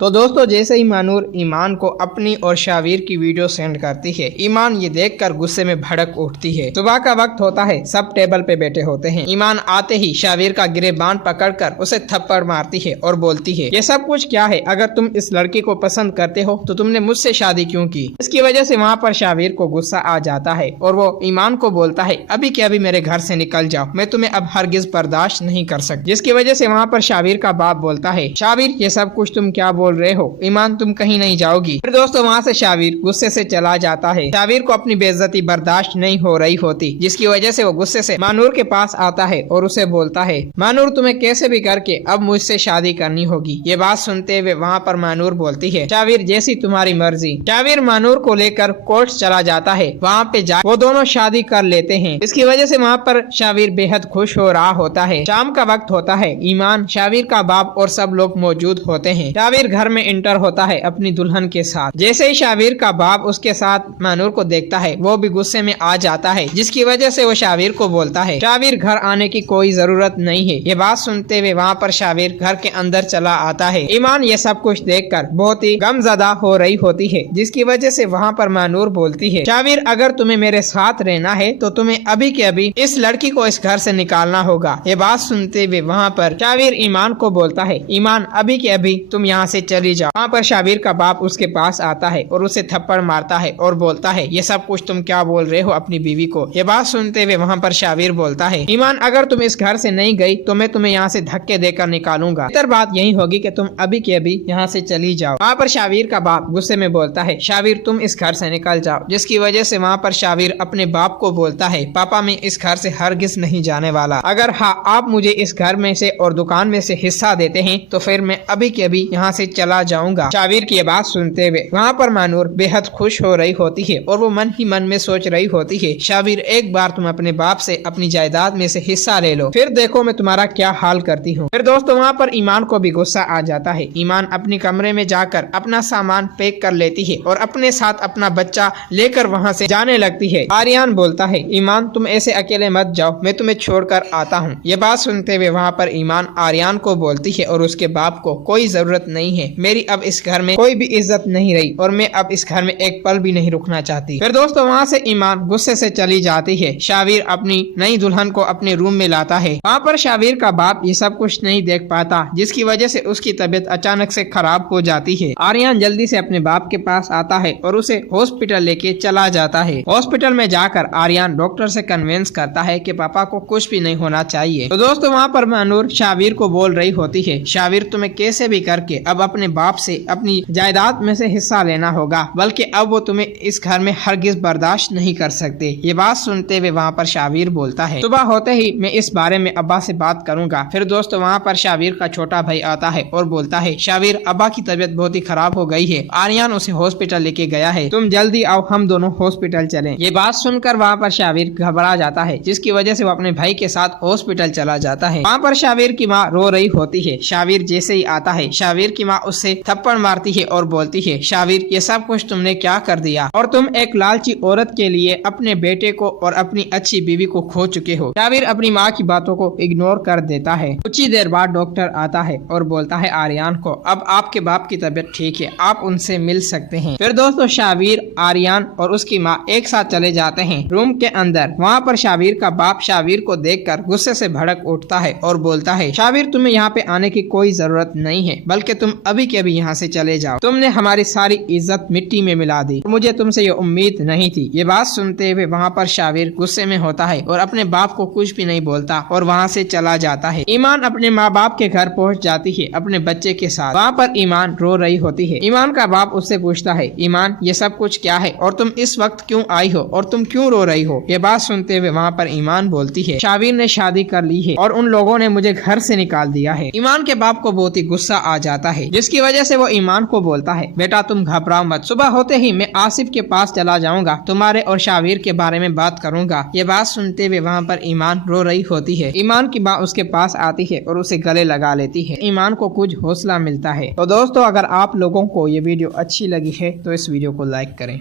तो दोस्तों जैसे ही मानूर ईमान को अपनी और शावीर की वीडियो सेंड करती है, ईमान ये देखकर गुस्से में भड़क उठती है। सुबह का वक्त होता है, सब टेबल पे बैठे होते हैं। ईमान आते ही शावीर का गिरेबान पकड़कर उसे थप्पड़ मारती है और बोलती है, ये सब कुछ क्या है? अगर तुम इस लड़की को पसंद करते हो तो तुमने मुझसे शादी क्यों की? इसकी वजह से वहाँ पर शावीर को गुस्सा आ जाता है और वो ईमान को बोलता है, अभी के अभी मेरे घर से निकल जाओ, मैं तुम्हें अब हरगिज बर्दाश्त नहीं कर सकती। जिसकी वजह से वहाँ पर शावीर का बाप बोलता है, शावीर ये सब कुछ तुम क्या बोल रहे हो? ईमान तुम कहीं नहीं जाओगी। फिर दोस्तों वहाँ से शावीर गुस्से से चला जाता है। शावीर को अपनी बेइज्जती बर्दाश्त नहीं हो रही होती, जिसकी वजह से वो गुस्से से मानूर के पास आता है और उसे बोलता है, मानूर तुम्हें कैसे भी करके अब मुझसे शादी करनी होगी। ये बात सुनते हुए वहाँ पर मानूर बोलती है, शावीर जैसी तुम्हारी मर्जी। शावीर मानूर को लेकर कोर्ट चला जाता है। वहाँ पे जा वो दोनों शादी कर लेते हैं। इसकी वजह से वहाँ पर शावीर बेहद खुश हो रहा होता है। शाम का वक्त होता है। ईमान, शावीर का बाप और सब लोग मौजूद होते हैं। शावीर घर में इंटर होता है अपनी दुल्हन के साथ। जैसे ही शावीर का बाप उसके साथ मानूर को देखता है, वो भी गुस्से में आ जाता है, जिसकी वजह से वो शावीर को बोलता है, शावीर घर आने की कोई जरूरत नहीं है। ये बात सुनते हुए वहाँ पर शावीर घर के अंदर चला आता है। ईमान ये सब कुछ देखकर बहुत ही गमज़दा हो रही होती है, जिसकी वजह से वहाँ पर मानूर बोलती है, शावीर अगर तुम्हें मेरे साथ रहना है तो तुम्हें अभी के अभी इस लड़की को इस घर से निकालना होगा। ये बात सुनते हुए वहाँ पर शावीर ईमान को बोलता है, ईमान अभी के अभी तुम यहाँ से चली जाओ। वहाँ पर शावीर का बाप उसके पास आता है और उसे थप्पड़ मारता है और बोलता है, ये सब कुछ तुम क्या बोल रहे हो अपनी बीवी को? ये बात सुनते हुए वहाँ पर शावीर बोलता है, ईमान अगर तुम इस घर से नहीं गई तो मैं तुम्हें यहाँ से धक्के देकर निकालूंगा। बेहतर बात यही होगी कि तुम अभी के अभी यहाँ से चली जाओ। वहाँ पर शावीर का बाप गुस्से में बोलता है, शावीर तुम इस घर से निकल जाओ। जिसकी वजह से वहाँ पर शावीर अपने बाप को बोलता है, पापा मैं इस घर से हरगिज नहीं जाने वाला। अगर हाँ आप मुझे इस घर में से और दुकान में से हिस्सा देते हैं तो फिर मैं अभी के अभी यहाँ से चला जाऊंगा। शावीर की बात सुनते हुए वहाँ पर मानूर बेहद खुश हो रही होती है और वो मन ही मन में सोच रही होती है, शावीर एक बार तुम अपने बाप से अपनी जायदाद में से हिस्सा ले लो, फिर देखो मैं तुम्हारा क्या हाल करती हूँ। फिर दोस्तों वहाँ पर ईमान को भी गुस्सा आ जाता है। ईमान अपनी कमरे में जाकर अपना सामान पैक कर लेती है और अपने साथ अपना बच्चा लेकर वहाँ से जाने लगती है। आर्यन बोलता है, ईमान तुम ऐसे अकेले मत जाओ, मैं तुम्हें छोड़कर आता हूँ। ये बात सुनते हुए वहाँ पर ईमान आर्यन को बोलती है और उसके बाप को, कोई जरूरत नहीं है, मेरी अब इस घर में कोई भी इज्जत नहीं रही और मैं अब इस घर में एक पल भी नहीं रुकना चाहती। फिर दोस्तों वहाँ से ईमान गुस्से से चली जाती है। शावीर अपनी नई दुल्हन को अपने रूम में लाता है। वहाँ पर शावीर का बाप ये सब कुछ नहीं देख पाता, जिसकी वजह से उसकी तबीयत अचानक से खराब हो जाती है। आर्यन जल्दी से अपने बाप के पास आता है और उसे हॉस्पिटल लेके चला जाता है। हॉस्पिटल में जाकर आर्यन डॉक्टर से कन्विंस करता है कि पापा को कुछ भी नहीं होना चाहिए। तो दोस्तों वहाँ पर मानूर शावीर को बोल रही होती है, शावीर तुम्हें कैसे भी करके अब अपने बाप से अपनी जायदाद में से हिस्सा लेना होगा, बल्कि अब वो तुम्हें इस घर में हरगिज बर्दाश्त नहीं कर सकते। ये बात सुनते हुए वहाँ पर शावीर बोलता है, सुबह होते ही मैं इस बारे में अब्बा से बात करूंगा। फिर दोस्तों वहाँ पर शावीर का छोटा भाई आता है और बोलता है, शावीर अब्बा की तबीयत बहुत ही खराब हो गई है, आर्यन उसे हॉस्पिटल लेके गया है, तुम जल्दी आओ हम दोनों हॉस्पिटल चलें। ये बात सुनकर वहाँ पर शावीर घबरा जाता है, जिसकी वजह से वो अपने भाई के साथ हॉस्पिटल चला जाता है। वहाँ पर शावीर की माँ रो रही होती है। शावीर जैसे ही आता है, शावीर की माँ उससे थप्पड़ मारती है और बोलती है, शावीर ये सब कुछ तुमने क्या कर दिया और तुम एक लालची औरत के लिए अपने बेटे को और अपनी अच्छी बीवी को खो चुके हो। शावीर अपनी माँ की बातों को इग्नोर कर देता है। कुछ ही देर बाद डॉक्टर आता है और बोलता है आर्यन को, अब आपके बाप की तबीयत ठीक है, आप उनसे मिल सकते हैं। फिर दोस्तों शावीर, आर्यन और उसकी माँ एक साथ चले जाते हैं रूम के अंदर। वहाँ पर शावीर का बाप शावीर को देखकर गुस्से से भड़क उठता है और बोलता है, शावीर तुम्हें यहाँ पे आने की कोई जरूरत नहीं है, बल्कि तुम अभी के अभी यहाँ से चले जाओ, तुमने हमारी सारी इज्जत मिट्टी में मिला दी, मुझे तुमसे ये उम्मीद नहीं थी। ये बात सुनते हुए वहाँ पर शावीर गुस्से में होता है और अपने बाप को कुछ भी नहीं बोलता और वहाँ से चला जाता है। ईमान अपने माँ बाप के घर पहुँच जाती है अपने बच्चे के साथ। वहाँ पर ईमान रो रही होती है। ईमान का बाप उससे पूछता है, ईमान ये सब कुछ क्या है और तुम इस वक्त क्यों आई हो और तुम क्यों रो रही हो? ये बात सुनते हुए वहाँ पर ईमान बोलती है, शावीर ने शादी कर ली है और उन लोगों ने मुझे घर से निकाल दिया है। ईमान के बाप को बहुत ही गुस्सा आ जाता है, जिसकी वजह से वो ईमान को बोलता है, बेटा तुम घबराओ मत, सुबह होते ही मैं आसिफ के पास चला जाऊंगा, तुम्हारे और शावीर के बारे में बात करूंगा। ये बात सुनते हुए वहाँ पर ईमान रो रही होती है। ईमान की माँ उसके पास आती है और उसे गले लगा लेती है। ईमान को कुछ हौसला मिलता है। तो दोस्तों अगर आप लोगों को ये वीडियो अच्छी लगी है तो इस वीडियो को लाइक करें।